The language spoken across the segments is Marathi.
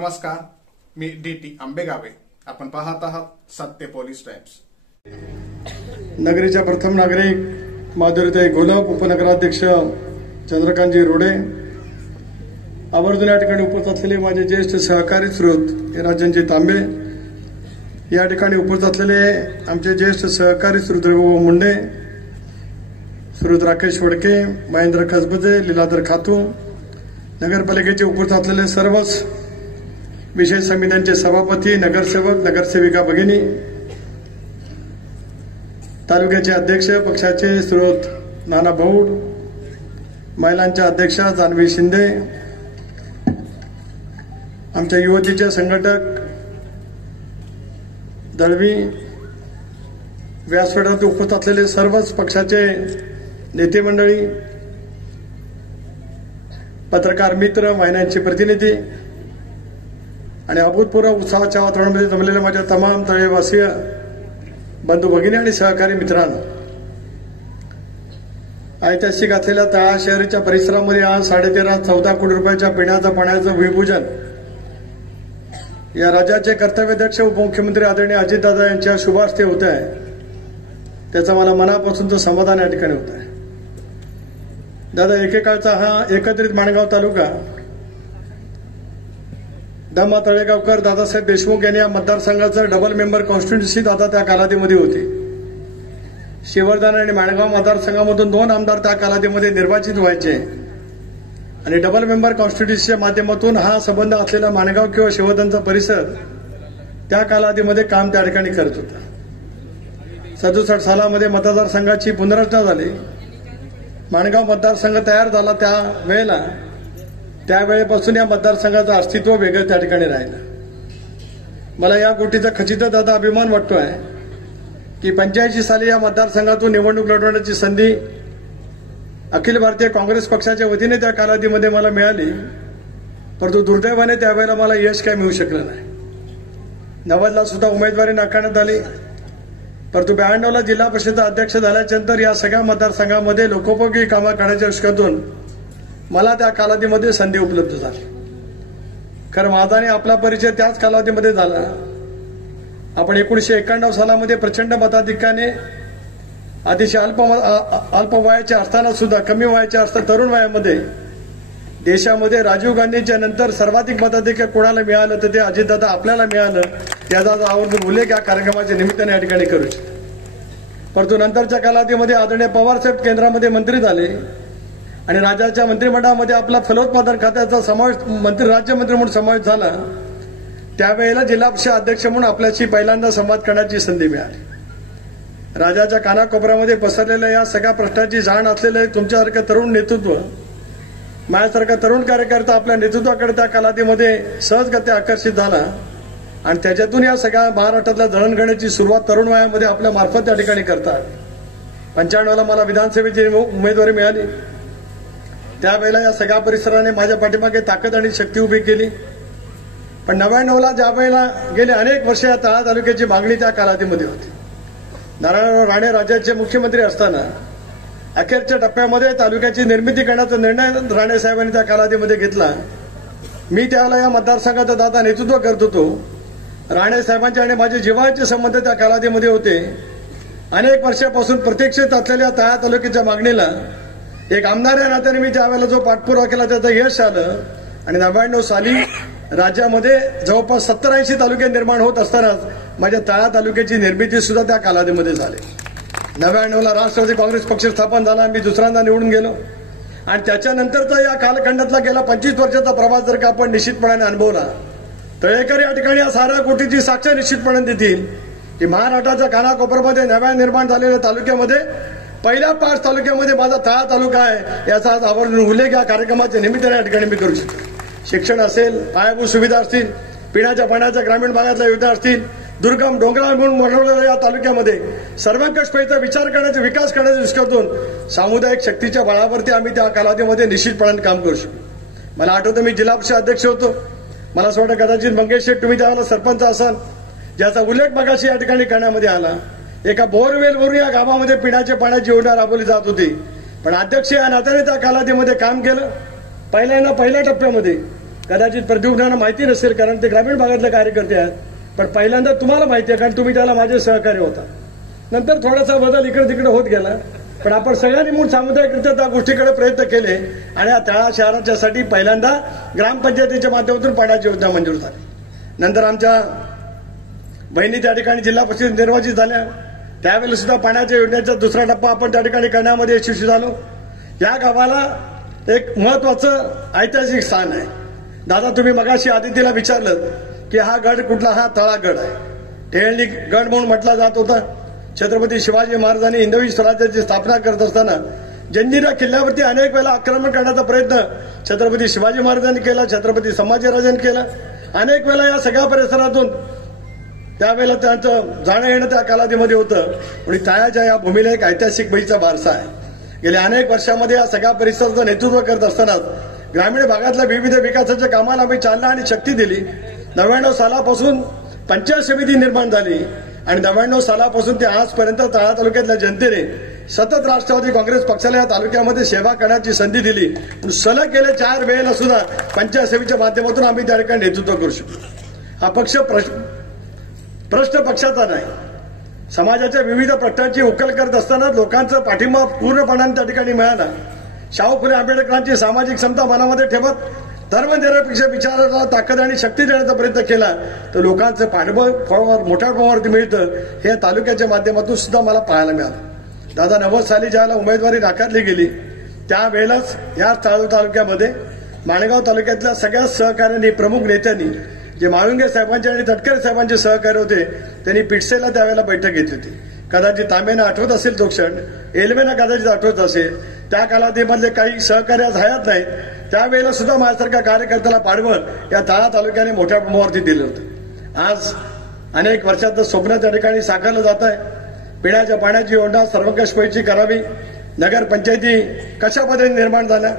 नमस्कार, मी DT आंबेगावे. आपण पाहत आहात सत्य पोलीस टाइम्स. नगरीच्या प्रथम नागरिक माधुरीताई घोलप, उपनगराध्यक्ष चंद्रकांतजी रोडे, आवर्जून या ठिकाणी उपस्थित असलेले माझे ज्येष्ठ सहकारी श्रोत राजनजी तांबे, या ठिकाणी उपस्थित असलेले आमचे ज्येष्ठ सहकारी श्रोत मुंडे, श्रोत राकेश वडके, महेंद्र खसबजे, लीलाधर खातू, नगरपालिकेचे उपस्थित असलेले सर्वच विशेष समित्यांचे सभापती, नगरसेवक, नगरसेविका भगिनी, तालुक्याचे अध्यक्ष, पक्षाचे स्रोत नाना भाऊड, महिलांच्या अध्यक्षा जान्हवी शिंदे, आमच्या युवतीचे संघटक दळवी, व्यासपीठावर उपस्थित असलेले सर्वच पक्षाचे नेते मंडळी, पत्रकार मित्र, महिलांचे प्रतिनिधी आणि अभूतपूर्व उत्साहाच्या वातावरणामध्ये जमलेल्या माझ्या तमाम तळेवासीय बंधू भगिनी आणि सहकारी मित्रांनो, ऐतिहासिक असलेल्या तळा शहराच्या परिसरामध्ये आज 13.5-14 कोटी रुपयाच्या पिण्याच्या पाण्याचं भूमिपूजन या राज्याचे कर्तव्याध्यक्ष उपमुख्यमंत्री आदरणीय अजितदादा यांच्या शुभास्ते होत आहे. त्याचं मला मनापासूनचं समाधान या ठिकाणी होत आहे. दादा, एकेकाळचा हा एकत्रित माणगाव तालुका दमा तळेगावकर, दादासाहेब देशमुख यांनी या मतदारसंघाचं डबल मेंबर कॉन्स्टिट्युन्सी दादा त्या कालावधीमध्ये होती. शिवर्धन आणि माणगाव मतदारसंघामधून 2 आमदार त्या कालावधीमध्ये निर्वाचित व्हायचे आणि डबल मेंबर कॉन्स्टिट्युन्सीच्या माध्यमातून हा संबंध असलेला माणगाव किंवा शिवर्धनचा परिसर त्या कालावधीमध्ये काम त्या ठिकाणी करत होता. 67 सालामध्ये मतदारसंघाची पुनर्रचना झाली. माणगाव मतदारसंघ तयार झाला त्यावेळेपासून या मतदारसंघाचं अस्तित्व वेगळं त्या ठिकाणी राहिलं. मला या गोष्टीचा खचित दादा अभिमान वाटतोय की 85 साली या मतदारसंघातून निवडणूक लढवण्याची संधी अखिल भारतीय काँग्रेस पक्षाच्या वतीने त्या कालावधीमध्ये मला मिळाली, परंतु दुर्दैवाने त्यावेळेला मला यश काय मिळू शकलं नाही. 90ला सुद्धा उमेदवारी नाकारण्यात आली, परंतु 92ला जिल्हा परिषद अध्यक्ष झाल्याच्या नंतर या सगळ्या मतदारसंघामध्ये लोकोपयोगी कामं करण्याच्या दृष्टीतून मला त्या कालावधीमध्ये संधी उपलब्ध झाली. खरं माझा आणि आपला परिचय त्याच कालावधीमध्ये झाला. आपण 1991 सालामध्ये प्रचंड मताधिक्याने अतिशय अल्प वयाच्या असताना सुद्धा, कमी वयाच्या असताना तरुण वयामध्ये देशामध्ये राजीव गांधींच्या नंतर सर्वाधिक मताधिक्य कोणाला मिळालं तर ते अजितदादा आपल्याला मिळालं. त्याचा आवर्जून उल्लेख या कार्यक्रमाच्या निमित्ताने या ठिकाणी करू इच्छितो. परंतु नंतरच्या कालावधीमध्ये आदरणीय पवारसाहेब केंद्रामध्ये मंत्री झाले आणि राज्याच्या मंत्रिमंडळामध्ये आपला फलोत्पादन खात्याचा राज्यमंत्री म्हणून समावेश झाला. त्यावेळेला जिल्हा परिषद अध्यक्ष म्हणून आपल्याशी पहिल्यांदा संवाद करण्याची संधी मिळाली. राज्याच्या कानाकोपऱ्यामध्ये पसरलेल्या या सगळ्या प्रश्नाची जाण असलेलं तुमच्यासारखं तरुण नेतृत्व, माझ्यासारखा तरुण कार्यकर्ता आपल्या नेतृत्वाकडे त्या कालावधीमध्ये सहजगत्या आकर्षित झाला आणि त्याच्यातून या सगळ्या महाराष्ट्रातल्या जळणघडणीची सुरुवात तरुण वयामध्ये आपल्या मार्फत त्या ठिकाणी करतात. 95ला मला विधानसभेची उमेदवारी मिळाली. त्यावेळेला या सगळ्या परिसराने माझ्या पाठीमागे ताकद आणि शक्ती उभी केली. पण 99ला ज्या वेळेला गेले अनेक वर्ष या तळा तालुक्याची मागणी त्या कालावधीमध्ये होती. नारायणराव राणे राज्याचे मुख्यमंत्री असताना अखेरच्या टप्प्यामध्ये तालुक्याची निर्मिती करण्याचा निर्णय राणे साहेबांनी त्या कालावधीमध्ये घेतला. मी त्यावेळेला या मतदारसंघाचं दादा नेतृत्व करत होतो. राणे साहेबांचे आणि माझे जिव्हाळ्याचे संबंध त्या कालावधीमध्ये होते. अनेक वर्षापासून प्रतीक्षित असलेल्या तळा तालुक्याच्या मागणीला एक आमदार या नात्याने मी ज्यावेळेला जो पाठपुरावा केला त्याचं यश आलं आणि 99 साली राज्यामध्ये जवळपास 70-80 तालुके निर्माण होत असतानाच माझ्या तळा तालुक्याची निर्मिती सुद्धा त्या कालावधीमध्ये झाली. 99ला राष्ट्रवादी काँग्रेस पक्ष स्थापन झाला. मी दुसऱ्यांदा निवडून गेलो आणि त्याच्यानंतरचा या कालखंडातला गेला 25 वर्षाचा प्रवास जर का आपण निश्चितपणाने अनुभवला, तळेकर या ठिकाणी या साऱ्या गोष्टीची साक्ष निश्चितपणे देतील की महाराष्ट्राच्या कानाकोपऱ्यामध्ये नव्या निर्माण झालेल्या तालुक्यामध्ये पहिल्या 5 तालुक्यामध्ये माझा तळा तालुका आहे. याचा आज आवर्जून उल्लेख या कार्यक्रमाच्या निमित्ताने या ठिकाणी मी करू शकतो. शिक्षण असेल, पायाभूत सुविधा असतील, पिण्याच्या पाण्याच्या ग्रामीण भागातल्या योजना असतील, दुर्गम डोंगराळ म्हणून बनवलेल्या या तालुक्यामध्ये सर्वंकषपैचा विचार करण्याचा, विकास करण्याच्या दृष्टीतून सामुदायिक शक्तीच्या बळावरती आम्ही त्या कालावधीमध्ये निश्चितपणाने काम करू शकतो. मला आठवतं मी जिल्हा परिषद अध्यक्ष होतो. मला असं वाटतं कदाचित मंगेश शेठ तुम्ही त्यावेळेला सरपंच असाल, ज्याचा उल्लेख मगाशी या ठिकाणी करण्यामध्ये आला. एका बोरवेलवरून या गावामध्ये पिण्याच्या पाण्याची योजना राबवली जात होती. पण अध्यक्ष या नात्याने त्या कालावधीमध्ये काम केलं. पहिल्या टप्प्यामध्ये कदाचित प्रद्युम्नांना माहिती नसेल, कारण ते ग्रामीण भागातले कार्यकर्ते आहेत. पण पहिल्यांदा तुम्हाला माहिती आहे, कारण तुम्ही त्याला माझे सहकार्य होता. नंतर थोडासा बदल इकडे तिकडे होत गेला, पण आपण सगळ्यांनी म्हणून सामुदायिकरित्या त्या गोष्टीकडे प्रयत्न केले आणि या तळा शहराच्यासाठी पहिल्यांदा ग्रामपंचायतीच्या माध्यमातून पाण्याची योजना मंजूर झाली. नंतर आमच्या बहिणी त्या ठिकाणी जिल्हा परिषद निर्वाचित झाल्या. त्यावेळेला सुद्धा पाण्याच्या योजनेचा दुसरा टप्पा आपण त्या ठिकाणी करण्यामध्ये यशस्वी झालो. या गावाला एक महत्वाचं ऐतिहासिक स्थान आहे. दादा, तुम्ही मगाशी आदितीला विचारलं की हा गड कुठला? हा तळागड आहे. टेहळणी गड म्हणून म्हटला जात होता. छत्रपती शिवाजी महाराजांनी हिंदवी स्वराज्याची स्थापना करत असताना जंजिरा किल्ल्यावरती अनेक वेळा आक्रमण करण्याचा प्रयत्न छत्रपती शिवाजी महाराजांनी केला, छत्रपती संभाजीराजांनी केला. अनेक वेळा या सगळ्या परिसरातून त्यावेळेला त्यांचं जाणं येणं त्या कालावधीमध्ये होतं. आणि तळ्याच्या या भूमीला एक ऐतिहासिक बळीचा वारसा आहे. गेल्या अनेक वर्षामध्ये या सगळ्या परिसराचं नेतृत्व करत असताना ग्रामीण भागातल्या विविध विकासाच्या कामाला आम्ही चालना आणि शक्ती दिली. 99 सालापासून पंचायत समिती निर्माण झाली आणि 99 सालापासून ते आजपर्यंत तळा तालुक्यातल्या जनतेने सतत राष्ट्रवादी काँग्रेस पक्षाला या तालुक्यामध्ये सेवा करण्याची संधी दिली. सलग गेले 4 वेळेला सुद्धा पंचायत समितीच्या माध्यमातून आम्ही त्या ठिकाणी नेतृत्व करू शकतो. हा पक्ष प्रश्न पक्षाचा नाही. समाजाच्या विविध प्रश्नांची उकल करत असताना लोकांचा पाठिंबा पूर्णपणाने त्या ठिकाणी मिळाला. शाहू फुले आंबेडकरांची सामाजिक समता मनामध्ये ठेवत धर्मनिरपेक्ष विचाराला ताकद आणि शक्ती देण्याचा प्रयत्न केला तर लोकांचं पाठबळ मोठ्या प्रमाणावरती मिळतं हे तालुक्याच्या माध्यमातून सुद्धा मला पाहायला मिळालं. दादा 90 साली ज्याला उमेदवारी नाकारली गेली त्यावेळेलाच या तालुक्यामध्ये माणगाव तालुक्यातल्या सगळ्या सहकार्यांनी, प्रमुख नेत्यांनी, जे माळुंगे साहेबांचे आणि तटकरे साहेबांचे सहकार्य होते, त्यांनी पिटसेला त्यावेळेला बैठक घेतली होती. कदाचित तांबेना आठवत असेल तो क्षण, एल्मेना कदाचित आठवत असेल. त्या कालावधीमधले काही सहकार्य हयात नाहीत. त्यावेळेला सुद्धा माझ्यासारख्या कार्यकर्त्याला पाठबळ या तळा तालुक्याने मोठ्या प्रमाणावरती दिलं होतं. आज अनेक वर्षाचं स्वप्न त्या ठिकाणी साकारलं जात आहे. पिण्याच्या पाण्याची योजना सर्वंकषपैकी करावी. नगरपंचायती कशा पद्धतीने निर्माण झाल्या?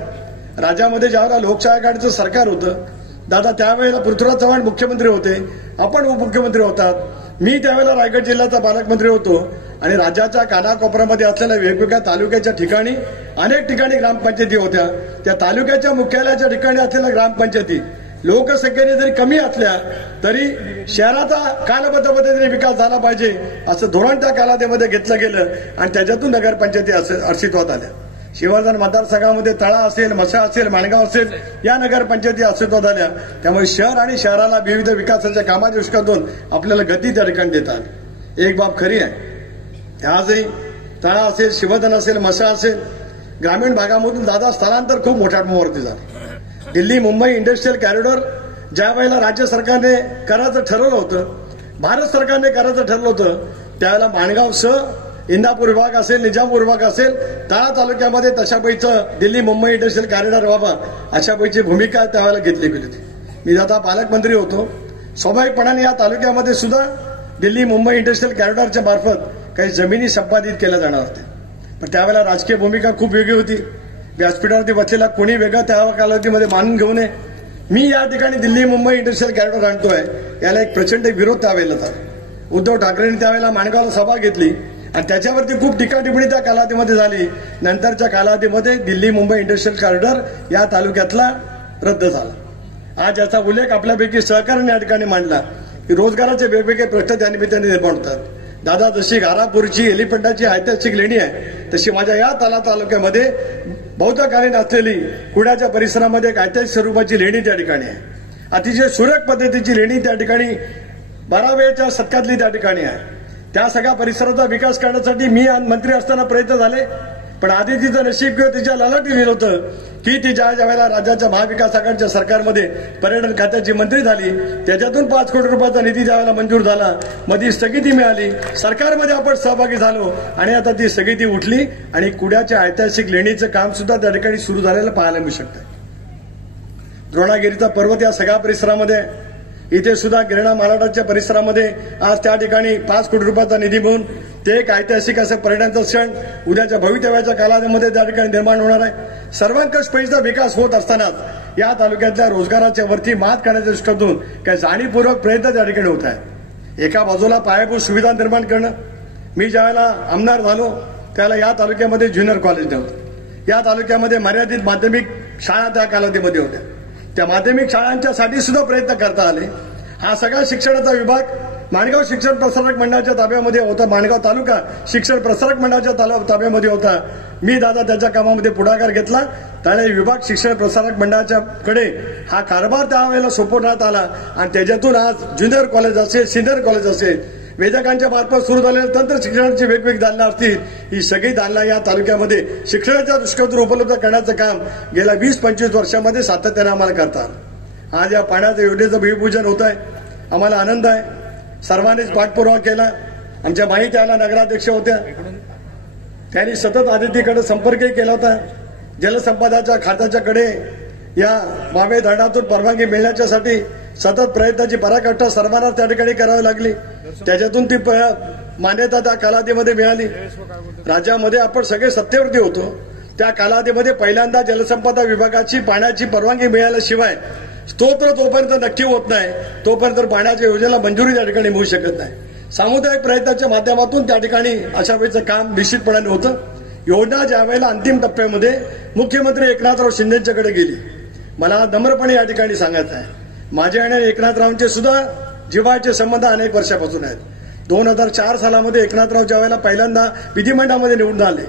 राज्यामध्ये ज्यावेळेला लोकशाही आघाडीचं सरकार होतं, दादा त्यावेळेला पृथ्वीराज चव्हाण मुख्यमंत्री होते, आपण उपमुख्यमंत्री होतात. मी त्यावेळेला रायगड जिल्ह्याचा पालकमंत्री होतो आणि राज्याच्या कानाकोपऱ्यामध्ये असलेल्या वेगवेगळ्या तालुक्याच्या ठिकाणी अनेक ठिकाणी ग्रामपंचायती होत्या. त्या तालुक्याच्या मुख्यालयाच्या ठिकाणी असलेल्या ग्रामपंचायती लोकसंख्येने जरी कमी असल्या तरी शहराचा कालबद्ध पद्धतीने विकास झाला पाहिजे असं धोरण त्या कालावधीमध्ये घेतलं गेलं आणि त्याच्यातून नगरपंचायती अस्तित्वात आल्या. शिवर्धन मतदारसंघामध्ये तळा असेल, मसा असेल, माणगाव असेल या नगरपंचायती अस्तित्वात आल्या. त्यामुळे शहर आणि शहराला विविध विकासाच्या कामाच्या दृष्टिकोनातून आपल्याला गती त्या ठिकाणी देतात. एक बाब खरी आहे, आजही तळा असेल, शिवर्धन असेल, मसा असेल, ग्रामीण भागामधून दादा स्थलांतर खूप मोठ्या प्रमाणावरती झालं. दिल्ली मुंबई इंडस्ट्रियल कॉरिडॉर ज्या वेळेला राज्य सरकारने करायचं ठरवलं होतं, भारत सरकारने करायचं ठरवलं होतं, त्यावेळेला माणगावसह इंदापूर विभाग असेल, निजामपूर विभाग असेल, तळा तालुक्यामध्ये तशापैचं दिल्ली मुंबई इंडस्ट्रियल कॉरिडॉर व्हावा अशापैची भूमिका त्यावेळेला घेतली गेली होती. मी आता पालकमंत्री होतो. स्वाभाविकपणाने या तालुक्यामध्ये सुद्धा दिल्ली मुंबई इंडस्ट्रियल कॉरिडॉरच्या मार्फत काही जमिनी संपादित केल्या जाणार होत्या. पण त्यावेळेला राजकीय भूमिका खूप वेगळी होती. व्यासपीठावरती बसलेला कोणी वेगळं त्या कालावधीमध्ये मानून घेऊ नये. मी या ठिकाणी दिल्ली मुंबई इंडस्ट्रियल कॉरिडॉर आणतोय याला एक प्रचंड विरोध त्यावेळेला झाला. उद्धव ठाकरेंनी त्यावेळेला माणगावला सभा घेतली आणि त्याच्यावरती खूप टीकाटिप्पणी त्या कालावधीमध्ये झाली. नंतरच्या कालावधीमध्ये दिल्ली मुंबई इंडस्ट्रियल कॉरिडॉर या तालुक्यातला रद्द झाला. आज याचा उल्लेख आपल्यापैकी सहकार्याने या ठिकाणी मांडला की रोजगाराचे वेगवेगळे प्रश्न त्या निमित्ताने निर्माण होतात. दादा, जशी घारापूरची एलिफंटाची ऐतिहासिक लेणी आहे तशी माझ्या या तळा तालुक्यामध्ये बहुतकालीन असलेली कुड्याच्या परिसरामध्ये एक ऐतिहासिक स्वरूपाची लेणी त्या ठिकाणी आहे. अतिशय सुरेख पद्धतीची लेणी त्या ठिकाणी 12व्या शतकातली त्या ठिकाणी आहे. त्या सगळ्या परिसराचा विकास करण्यासाठी मी मंत्री असताना प्रयत्न झाले. पण आधी तिचं नशीब किंवा तिच्या ललाटी लिहिलं होतं की ती ज्या वेळेला राज्याच्या महाविकास आघाडीच्या सरकारमध्ये पर्यटन खात्याची मंत्री झाली त्याच्यातून 5 कोटी रुपयाचा निधी ज्यावेळेला मंजूर झाला, मध्ये स्थगिती मिळाली, सरकारमध्ये आपण सहभागी झालो आणि आता ती स्थगिती उठली आणि कुड्याच्या ऐतिहासिक लेणीचं काम सुद्धा त्या ठिकाणी सुरू झालेलं पाहायला मिळू शकतं. द्रोणागिरीचा पर्वत या सगळ्या परिसरामध्ये, इथे सुद्धा गिरणा मालाडाच्या परिसरामध्ये आज त्या ठिकाणी 5 कोटी रुपयाचा निधी मिळून ते एक ऐतिहासिक असं पर्यटनाचा क्षण उद्याच्या भवितव्याच्या कालावधीमध्ये त्या ठिकाणी निर्माण होणार आहे. सर्वांकष पैसा विकास होत असतानाच या तालुक्यातल्या रोजगाराच्या वरती मात करण्याच्या दृष्टीतून काही जाणीवपूर्वक प्रयत्न त्या ठिकाणी होत आहे. एका बाजूला पायाभूत सुविधा निर्माण करणं. मी ज्यावेळेला आमदार झालो त्यावेळेला या तालुक्यामध्ये ज्युनियर कॉलेज नव्हतं. या तालुक्यामध्ये मर्यादित माध्यमिक शाळा त्या कालावधीमध्ये होत्या. त्या माध्यमिक शाळांच्यासाठी सुद्धा प्रयत्न करता आले. हा सगळा शिक्षणाचा विभाग माणगाव शिक्षण प्रसारक मंडळाच्या ताब्यामध्ये होता. माणगाव तालुका शिक्षण प्रसारक मंडळाच्या ताब्यामध्ये होता. मी दादा त्याच्या कामामध्ये पुढाकार घेतला. त्याने विभाग शिक्षण प्रसारक मंडळाच्या कडे हा कारभार त्यावेळेला सोपवण्यात आला आणि त्याच्यातून आज ज्युनियर कॉलेज असेल, सिनियर कॉलेज असेल, वेदकांच्या मार्फत सुरू झालेल्या तंत्र शिक्षणाची वेगवेगळी दालनं असतील, ही सगळी दालनं या तालुक्यामध्ये शिक्षणाच्या दृष्टीकोनातून उपलब्ध करण्याचं काम गेल्या 20-25 वर्षामध्ये सातत्याने आम्हाला करतात. आज या पाण्याच्या योजनेचं भूमिपूजन होत आहे. आम्हाला आनंद आहे. सर्वांनीच पाठपुरावा केला. आमच्या माहिती आला नगराध्यक्ष होत्या, त्यांनी सतत आदितीकडे संपर्कही केला होता. जलसंपदाच्या खात्याच्याकडे या मावे धरणातून परवानगी मिळण्याच्यासाठी सतत प्रयत्नाची पराकाष्ठा सर्वांना त्या ठिकाणी करावी लागली. त्याच्यातून ती मान्यता त्या कालावधीमध्ये मिळाली. राज्यामध्ये आपण सगळे सत्तेवरती होतो. त्या कालावधीमध्ये पहिल्यांदा जलसंपदा विभागाची पाण्याची परवानगी मिळाल्याशिवाय स्तोत्र जोपर्यंत नक्की होत नाही तोपर्यंत पाण्याच्या योजनेला मंजुरी त्या ठिकाणी मिळू शकत नाही. सामुदायिक प्रयत्नाच्या माध्यमातून त्या ठिकाणी अशा वेळेचं काम निश्चितपणाने होतं. योजना ज्या वेळेला अंतिम टप्प्यामध्ये मुख्यमंत्री एकनाथराव शिंदेच्याकडे गेली, मला नम्रपणे या ठिकाणी सांगायचं आहे, माझे आणि एकनाथरावांचे सुद्धा जिव्हाळ्याचे संबंध अनेक वर्षापासून आहेत. 2004 सालामध्ये एकनाथराव ज्या वेळेला पहिल्यांदा विधिमंडळामध्ये निवडून आले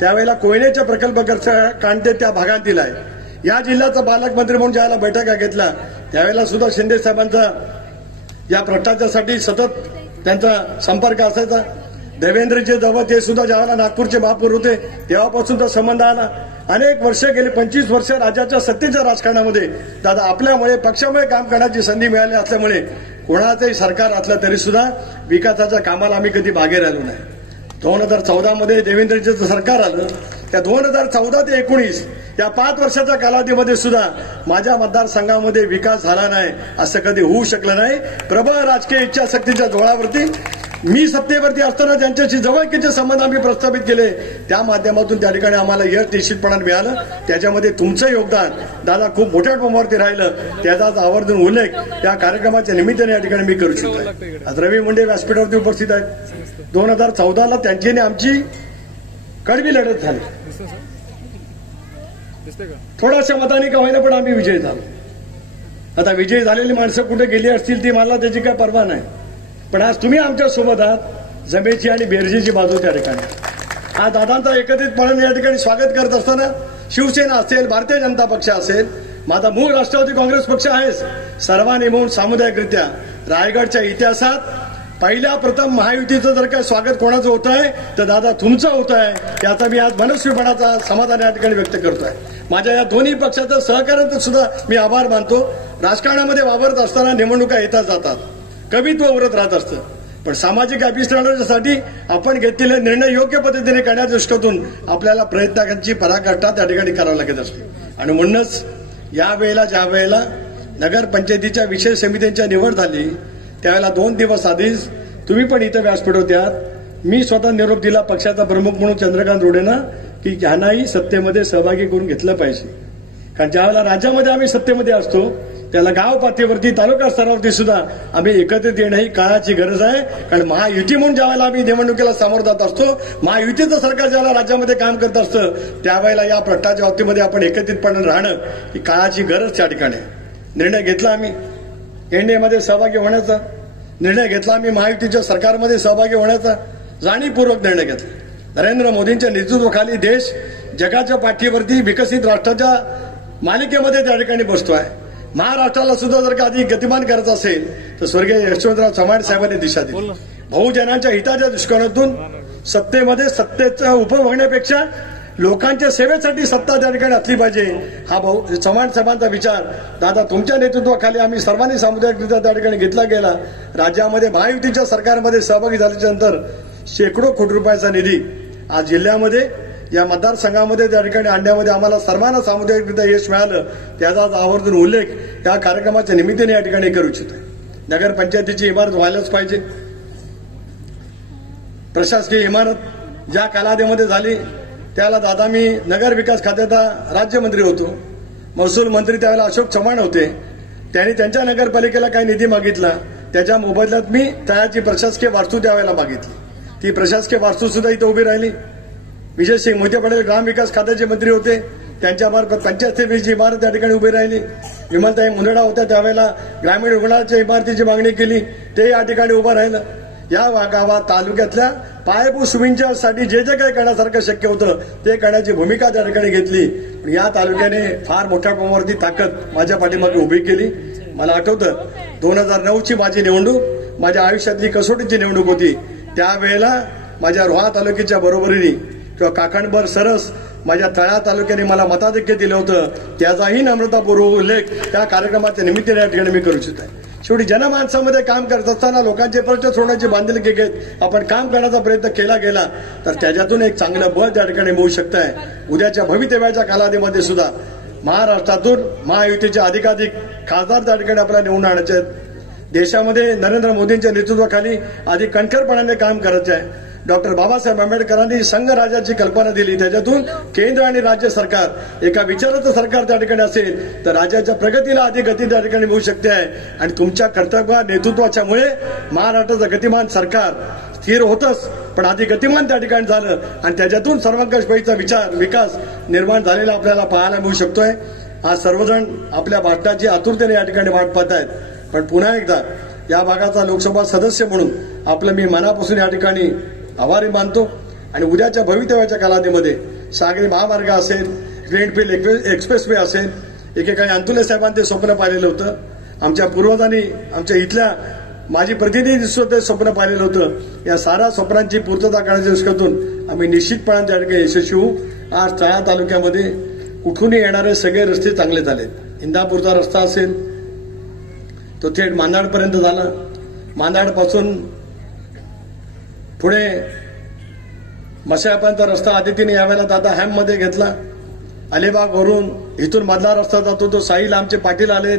त्यावेळेला कोयनेच्या प्रकल्पकांडे त्या भागातील आहे. या जिल्ह्याचा पालकमंत्री म्हणून ज्यावेळेला बैठका घेतल्या त्यावेळेला सुद्धा शिंदे साहेबांचा या भ्रष्टाचारासाठी सतत त्यांचा संपर्क असायचा. देवेंद्रजी जवळ ते सुद्धा ज्यावेळेला नागपूरचे महापौर होते तेव्हापासून तो संबंध आला. अनेक वर्ष गेली, 25 वर्ष राज्याच्या सत्तेच्या राजकारणामध्ये दादा आपल्यामुळे पक्षामुळे काम करण्याची संधी मिळाली असल्यामुळे कोणाचंही सरकार असलं तरी सुद्धा विकासाच्या कामाला आम्ही कधी मागे राहिलो नाही. 2014 मध्ये देवेंद्रजीचं सरकार आलं. त्या 2014 ते 19 या 5 वर्षाच्या कालावधीमध्ये सुद्धा माझ्या मतदारसंघामध्ये विकास झाला नाही असं कधी होऊ शकलं नाही. प्रबळ राजकीय इच्छाशक्तीच्या जोरावरती मी सत्तेवरती असताना ज्यांच्याशी जवळकीचे संबंध आम्ही प्रस्थापित केले त्या माध्यमातून त्या ठिकाणी आम्हाला यश निश्चितपणाने मिळालं. त्याच्यामध्ये तुमचं योगदान दादा खूप मोठ्या प्रमाणावरती राहिलं. त्याचाच आवर्जून उल्लेख या कार्यक्रमाच्या निमित्ताने या ठिकाणी मी करू शकतो. आज रवी मुंडे व्यासपीठावरती उपस्थित आहेत. 2014 त्यांची आणि आमची कडवी लढत झाली. थोड्याशा मताने का होईना पण आम्ही विजयी झालो. आता विजयी झालेली माणसं कुठे गेली असतील ती मला त्याची काय पर्वा नाही. पण आज तुम्ही आमच्या सोबत आहात. जमेची आणि बेरजेची बाजू त्या ठिकाणी आज दादांचा एकत्रितपणे या ठिकाणी स्वागत करत असताना शिवसेना असेल, भारतीय जनता पक्ष असेल, माझा मूळ राष्ट्रवादी काँग्रेस पक्ष आहेच, सर्वांनी मिळून सामुदायिकरित्या रायगडच्या इतिहासात पहिल्या प्रथम महायुतीचं जर काय स्वागत कोणाचं होत आहे तर दादा तुमचं होत आहे. याचा मी आज मनस्वीपणाचा समाधान या ठिकाणी व्यक्त करतोय. माझ्या या दोन्ही पक्षाचं सहकार्याचं सुद्धा मी आभार मानतो. राजकारणामध्ये वावरत असताना निवडणुका येतात जातात, कवित्व उरत राहत असतं, पण सामाजिक अभिसरणासाठी आपण घेतलेले निर्णय योग्य पद्धतीने करण्याच्या दृष्टीतून आपल्याला प्रयत्नांची पराकाष्ठा त्या ठिकाणी करावी लागत असते. आणि म्हणूनच या वेळेला ज्या वेळेला नगरपंचायतीच्या विशेष समित्यांची निवड झाली त्यावेळेला 2 दिवस आधीच तुम्ही पण इथं व्यासपीठ होत्यात. मी स्वतः निरोप दिला पक्षाचा प्रमुख म्हणून चंद्रकांत रोडेंना की ह्यांनाही सत्तेमध्ये सहभागी करून घेतलं पाहिजे. कारण ज्यावेळेला राज्यामध्ये आम्ही सत्तेमध्ये असतो त्याला गाव पातळीवरती, तालुका स्तरावरती सुद्धा आम्ही एकत्रित येणं ही काळाची गरज आहे. कारण महायुती म्हणून ज्यावेळेला आम्ही निवडणुकीला सामोरं जात असतो, महायुतीचं सरकार ज्यावेळेला राज्यामध्ये काम करत असतं त्यावेळेला या भ्रष्टाच्या बाबतीमध्ये आपण एकत्रितपणे राहणं ही काळाची गरज त्या ठिकाणी. निर्णय घेतला आम्ही एनडीएमध्ये सहभागी होण्याचा, निर्णय घेतला आम्ही महायुतीच्या सरकारमध्ये सहभागी होण्याचा, जाणीवपूर्वक निर्णय घेतला. नरेंद्र मोदींच्या नेतृत्वाखाली देश जगाच्या पाठीवरती विकसित राष्ट्राच्या मालिकेमध्ये त्या ठिकाणी बसतोय. महाराष्ट्राला सुद्धा जर का अधिक गतिमान करायचं असेल तर स्वर्गीय यशवंतराव चव्हाण साहेबांनी दिशा दिली. बहुजनांच्या हिताच्या दृष्टिकोनातून सत्तेमध्ये सत्तेचा उपभोग होण्यापेक्षा लोकांच्या सेवेसाठी सत्ता त्या ठिकाणी असली पाहिजे हा चव्हाण साहेबांचा विचार दादा तुमच्या नेतृत्वाखाली आम्ही सर्वांनी सामुदायिकरित्या त्या ठिकाणी घेतला गेला. राज्यामध्ये महायुतीच्या सरकारमध्ये सहभागी झाल्याच्या नंतर शेकडो कोटी रुपयाचा निधी आज जिल्ह्यामध्ये या मतदारसंघामध्ये त्या ठिकाणी आणण्यामध्ये आम्हाला सर्वांना सामुदायिकरित्या यश मिळालं. त्याचाच आवर्जून उल्लेख या कार्यक्रमाच्या निमित्ताने या ठिकाणी करू इच्छितोय. नगरपंचायतीची इमारत व्हायलाच पाहिजे. प्रशासकीय इमारत ज्या कालावधीमध्ये झाली त्याला दादा मी नगर विकास खात्याचा राज्यमंत्री होतो. महसूल मंत्री त्यावेळेला अशोक चव्हाण होते. त्यांनी त्यांच्या नगरपालिकेला काही निधी मागितला. त्याच्या मोबदल्यात मी त्याची प्रशासकीय वास्तू त्यावेळेला मागितली. ती प्रशासकीय वास्तू सुद्धा इथं उभी राहिली. विजयसिंग मोहिते पाटील ग्रामविकास खात्याचे मंत्री होते. त्यांच्यामार्फत पंचायत समितीची इमारत त्या ठिकाणी उभी राहिली. विमलताई मुंदडा होत्या त्यावेळेला ग्रामीण रुग्णालयाच्या इमारतीची मागणी केली, ते या ठिकाणी उभं राहिलं. या गावात तालुक्यातल्या पायाभूत सुविधांसाठी जे जे काही करण्यासारखं शक्य होतं ते करण्याची भूमिका त्या ठिकाणी घेतली. या तालुक्याने फार मोठ्या प्रमाणावरती ताकद माझ्या पाठीमागे उभी केली. मला आठवतं 2009ची माझी निवडणूक माझ्या आयुष्यातली कसोटीची निवडणूक होती. त्यावेळेला माझ्या रोहा तालुक्याच्या बरोबरीने किंवा काकणभर सरस माझ्या तळा तालुक्याने मला मताधिक्य दिलं होतं. त्याचाही नम्रतापूर्वक उल्लेख त्या कार्यक्रमाच्या निमित्ताने या ठिकाणी मी करू इच्छित आहे. शेवटी जनमानसामध्ये काम करत असताना लोकांचे प्रश्न सोडण्याची बांधिलकी घेत आपण काम करण्याचा प्रयत्न केला गेला तर त्याच्यातून एक चांगलं बळ त्या ठिकाणी मिळू शकतं आहे. उद्याच्या भवितव्याच्या कालावधीमध्ये सुद्धा महाराष्ट्रातून महायुतीचे अधिकाधिक खासदार त्या ठिकाणी आपल्याला निवडून आणायचे आहेत. देशामध्ये नरेंद्र मोदींच्या नेतृत्वाखाली अधिक कणखरपणाने काम करायचे आहे. डॉक्टर बाबासाहेब आंबेडकरांनी संघराज्याची कल्पना दिली. त्याच्यातून केंद्र आणि राज्य सरकार एका विचाराचं सरकार त्या ठिकाणी असेल तर राज्याच्या प्रगतीला अधिक गती त्या ठिकाणी मिळू शकते आहे. आणि तुमच्या कर्तव्य नेतृत्वाच्यामुळे महाराष्ट्राचं गतिमान सरकार स्थिर होतच पण अधिक गतिमान त्या ठिकाणी झालं आणि त्याच्यातून सर्वंकषपैचा विकास निर्माण झालेला आपल्याला पाहायला मिळू शकतोय. आज सर्वजण आपल्या भाषणाची आतुरतेने या ठिकाणी वाट पाहत आहेत. पण पुन्हा एकदा या भागाचा लोकसभा सदस्य म्हणून आपलं मी मनापासून या ठिकाणी आभारी मानतो. आणि उद्याच्या भवितव्याच्या कालावधीमध्ये सागरी महामार्ग असेल, ग्रीनफील्ड एक्सप्रेसवे असेल, एकेकाळी अंतुले साहेबांनी ते स्वप्न पाहिलेलं होतं. आमच्या पूर्वजांनी आमच्या इथल्या माजी प्रतिनिधी सुद्धा ते स्वप्न पाहिलेलं होतं. या साऱ्या स्वप्नांची पूर्तता करण्याच्या दृष्टीतून आम्ही निश्चितपणे त्या ठिकाणी यशस्वी होऊ. आज तळा तालुक्यामध्ये कुठूनही येणारे सगळे रस्ते चांगले झालेत. इंदापूरचा रस्ता असेल तो थेट मांदाडपर्यंत झाला. मांदाडपासून पुढे मसायापर्यंत रस्ता आदितीने यावेळेला दादा हॅममध्ये घेतला. अलिबागवरून इथून मधला रस्ता जातो तो साईल आमचे पाटील आलेत.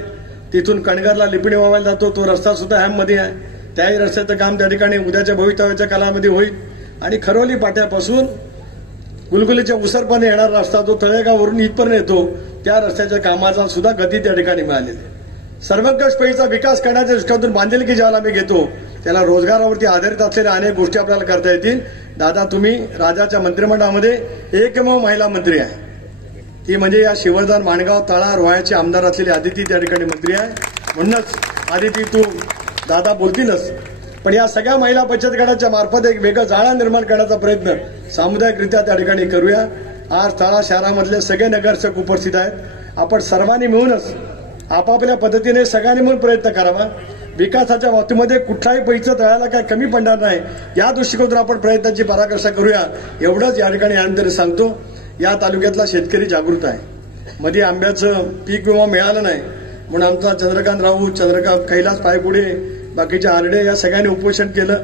तिथून कणगरला लिपिणी व्हायला जातो तो रस्ता सुद्धा हॅममध्ये आहे. त्याही रस्त्याचं काम त्या ठिकाणी उद्याच्या भवितव्याच्या कालामध्ये होईल. आणि खरोली पाट्यापासून गुलगुलीच्या उसरपणे येणारा रस्ता जो तळेगाववरून इथपर्यंत येतो त्या रस्त्याच्या कामाचा सुद्धा गती त्या ठिकाणी मिळालेली आहे. सर्वंकषपैचा विकास करण्याच्या दृष्टीतून बांधिलकी ज्याला मी घेतो त्याला रोजगारावरती आधारित असलेल्या अनेक गोष्टी आपल्याला करता येतील. दादा तुम्ही राज्याच्या मंत्रिमंडळामध्ये एकमेव महिला मंत्री आहे. ती म्हणजे या शिवरदान माणगाव तळा रोहाचे आमदार असलेली आदिती त्या ठिकाणी मंत्री आहे. म्हणूनच आदिती तू दादा बोलतीलच पण या सगळ्या महिला बचत गटाच्या मार्फत एक वेगळं जाळा निर्माण करण्याचा प्रयत्न सामुदायिकरित्या त्या ठिकाणी करूया. आज तळा शहरामधले सगळे नगरसेवक उपस्थित आहेत. आपण सर्वांनी मिळूनच आपापल्या पद्धतीने सगळ्यांनी मिळून प्रयत्न करावा. विकासाच्या बाबतीमध्ये कुठलाही पैसा तळाला काय कमी पडणार नाही या दृष्टिकोनातून आपण प्रयत्नांची पराकाष्ठा करूया एवढंच या ठिकाणी यानंतर सांगतो. या तालुक्यातला शेतकरी जागृत आहे. मध्ये आंब्याचं पीक विमा मिळालं नाही म्हणून आमचा चंद्रकांत राऊत, कैलास पायपुडे, बाकीचे आरडे या सगळ्यांनी उपोषण केलं.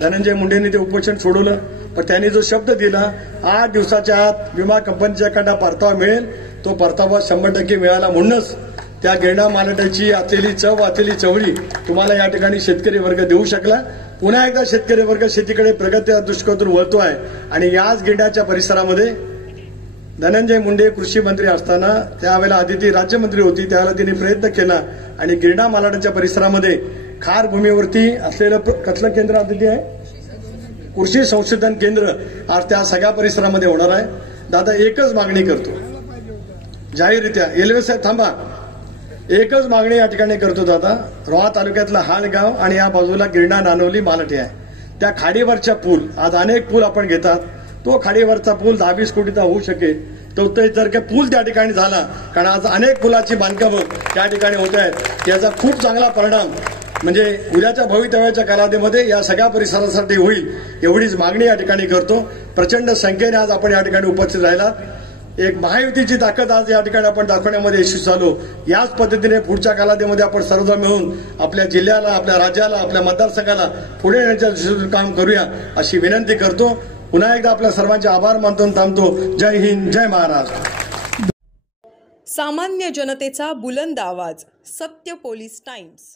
धनंजय मुंडेंनी ते उपोषण सोडवलं. पण त्यांनी जो शब्द दिला 8 दिवसाच्या आत विमा कंपनीच्याकडनं परतावा मिळेल तो परतावा 100% मिळाला. म्हणूनच त्या गिरणा मालाटाची असलेली चवळी तुम्हाला या ठिकाणी शेतकरी वर्ग देऊ शकला. पुन्हा एकदा शेतकरी वर्ग शेतीकडे प्रगतीच्या दृष्टिकोनातून वळतो आहे. आणि याच गिरण्याच्या परिसरामध्ये धनंजय मुंडे कृषी मंत्री असताना त्यावेळेला आदिती राज्यमंत्री होती त्यावेळेला तिने प्रयत्न केला आणि गिरणा मालाटाच्या परिसरामध्ये खार भूमीवरती असलेलं कसलं केंद्र आदिती आहे कृषी संशोधन केंद्र आज त्या सगळ्या परिसरामध्ये होणार आहे. दादा एकच मागणी करतो जाहीररित्या एल्वे साहेब थांबा एकच मागणी या ठिकाणी करतो दादा. रोहा तालुक्यातला हाळगाव आणि या बाजूला गिरणा नानवली मालटी आहे. त्या खाडीवरच्या पूल आज अनेक पूल आपण घेतात. तो खाडीवरचा पूल 10-20 कोटीचा होऊ शकेल. तो जर का पूल त्या ठिकाणी झाला कारण आज अनेक पुलाची बांधकामं त्या ठिकाणी होत आहेत. याचा खूप चांगला परिणाम म्हणजे उद्याच्या भवितव्याच्या कालावधीमध्ये या सगळ्या परिसरासाठी होईल एवढीच मागणी या ठिकाणी करतो. प्रचंड संख्येने आज आपण या ठिकाणी उपस्थित राहिलात. एक महायुतीची ताकद आज या ठिकाणी आपण दाखवण्यामध्ये यशस्वी झालो. याच पद्धतीने पुढच्या कालावधीमध्ये आपण सर्वजण मिळून आपल्या जिल्ह्याला, आपल्या राज्याला, आपल्या मतदारसंघाला पुढे येण्याच्या दृष्टीतून काम करूया अशी विनंती करतो. पुन्हा एकदा आपल्या सर्वांचे आभार मानतो थांबतो. जय हिंद, जय महाराष्ट्र. सामान्य जनतेचा बुलंद आवाज, सत्य पोलीस टाइम्स.